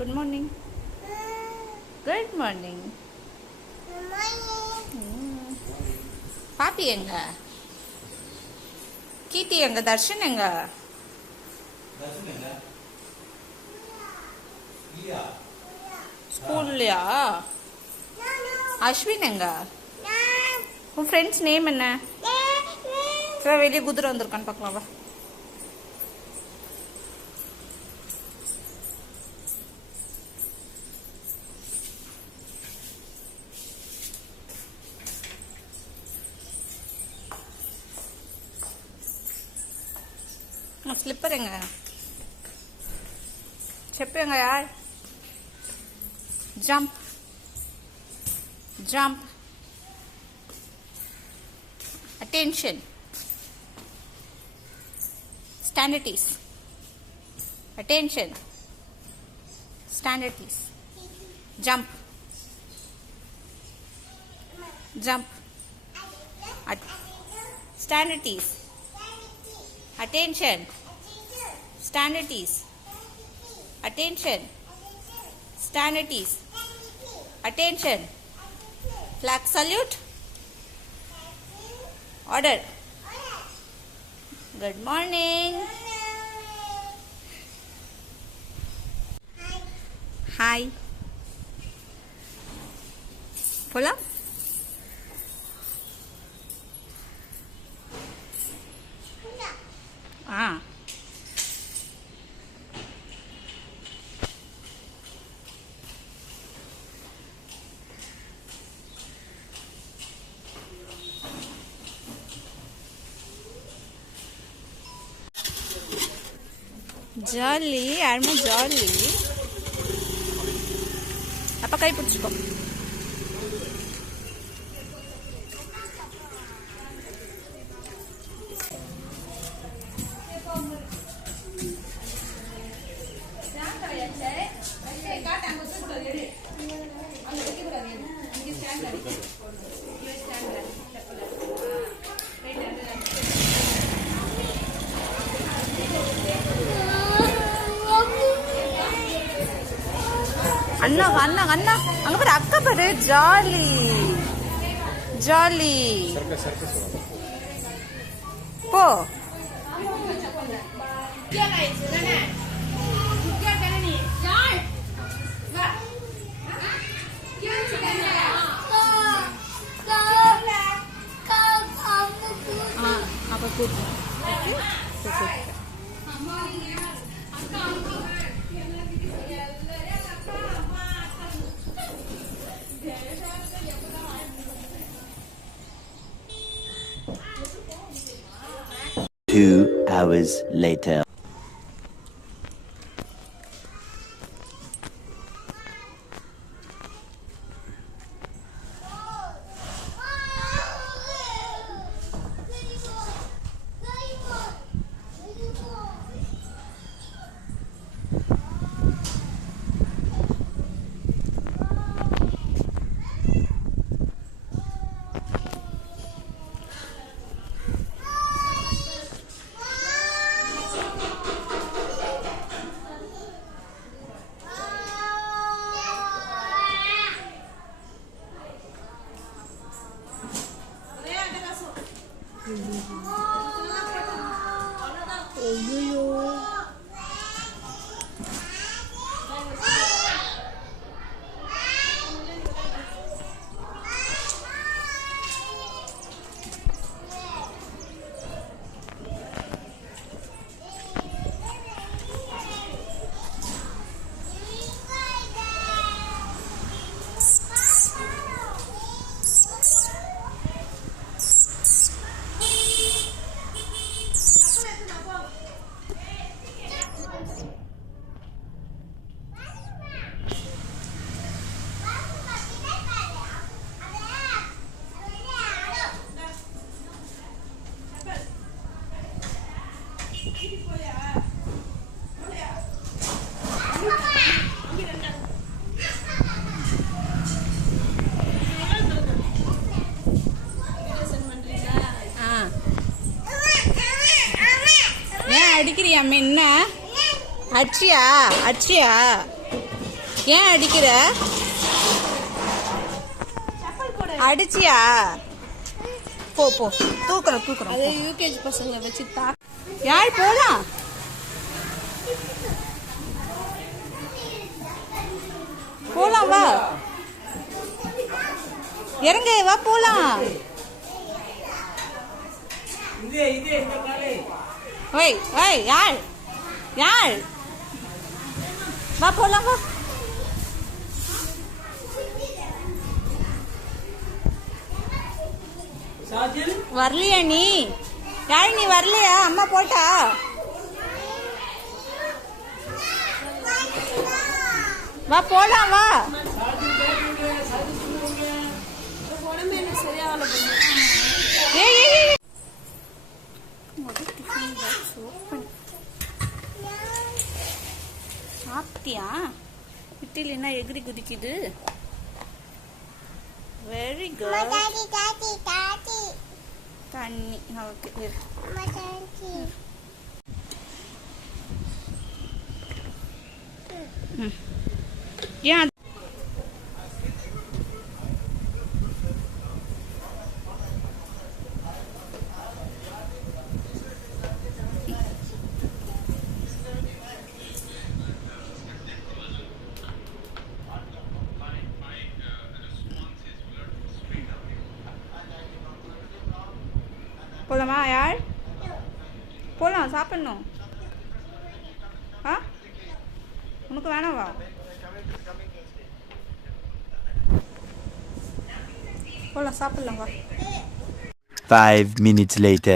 Good morning good morning பாப்பி எங்க? கீர்த்தி எங்க? தர்ஷன் எங்க? ஸ்கூல்லையா? அஸ்வின் எங்க? உன் ஃப்ரெண்ட்ஸ் நேம் என்ன? வெளியே குதிரை வந்திருக்கான்னு பார்க்கலாம் வா. स्लीपर यार jump jump attention stand at ease attention stand at ease jump jump stand at ease attention Stanities. Attention. Stanities. Attention. Flag salute. Order. Good morning. Hi. Pull up. Ah. Jolly. Arma Jolly. Apakaipot ko. அண்ணா அண்ணா அண்ணா. அங்க பாரு அக்கா பாரு. Jolly. Jolly. போ. ஆ அப்ப கூட்டு Two hours later. ஏன் அடிக்கிறியா என்ன அடிச்சியா அடிச்சியா ஏன் அடிக்கிற? அடிச்சியா? போ போ. தூக்குறோம் தூக்குறோம் அது யூகேஜி பசங்களை வச்சு தா யார் போலாம் போலாம் வா. இறங்க வா போலாம். ஓய் ஓய் யார் யார் வா போலாம் வா. வரலையா நீ? யார் நீ வரலையா? அம்மா போட்டா? வா போலாம் வா. சாப்பிட்டியா? இட்லி என்ன எகிரி குதிக்குது. Very good kan hal kalau dia. Macam ni. Hmm. Ya, போலாமா யார் போலாம் சாப்பிடணும் ஆ உனக்கு வேணாவா போலாம் சாப்பிடலாம் வா Five minutes later.